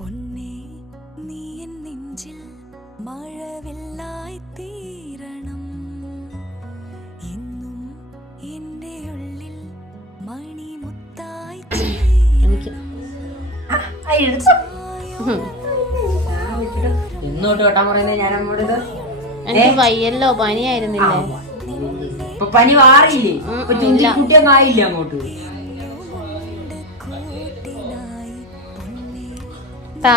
പൊന്നേ നീ എൻ നെഞ്ചിൽ മഴവില്ലായി തീരണം എന്നും എൻ്റെ ഉള്ളിൽ മണിമുത്തായി ഇന്നോട്ട് കേട്ടാൻ പറയുന്നത് ഞാൻ അമ്മോട് എനിക്ക് വയ്യല്ലോ, പനിയായിരുന്നില്ലേ? ഇപ്പൊ പനി മാറിയില്ലേ? ഇപ്പൊ കുട്ടിയൊന്നും ആയില്ലേ അങ്ങോട്ട്? താ